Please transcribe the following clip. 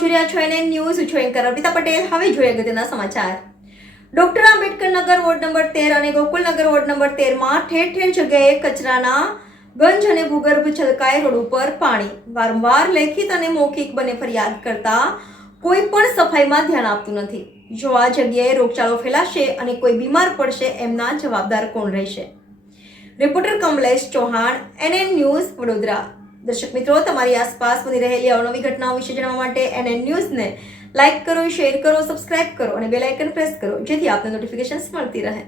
આપ જોઈ રહ્યા છો એને ન્યૂઝ છું એન્કર અર્પિતા પટેલ. હવે જોઈએ અગત્યના સમાચાર. Doctor Ambedkar Nagar ward number 13 અને ગોકુલનગર વોર્ડ નંબર 13 માં ઠેર ઠેર જગ્યાએ કચરાના ગંજ અને ભૂગર્ભ છલકાય. રોડ ઉપર પાણી. વારંવાર લેખિત અને મૌખિક બંને ફરિયાદ કરતા કોઈ પણ સફાઈમાં ધ્યાન આપતું નથી. જો આ જગ્યાએ રોગચાળો ફેલાશે અને કોઈ બીમાર પડશે, એમના જવાબદાર કોણ રહેશે? Reporter Kamlesh Chauhan, NN news, Vadodara. દર્શક મિત્રો, તમારી આસપાસ બની રહેલી અવનવી ઘટનાઓ વિશે જાણવા માટે NN ન્યૂઝને લાઇક કરો, શેર કરો, સબસ્ક્રાઇબ કરો અને બેલ આઇકન પ્રેસ કરો, જેથી આપને નોટિફિકેશન્સ મળતી રહે.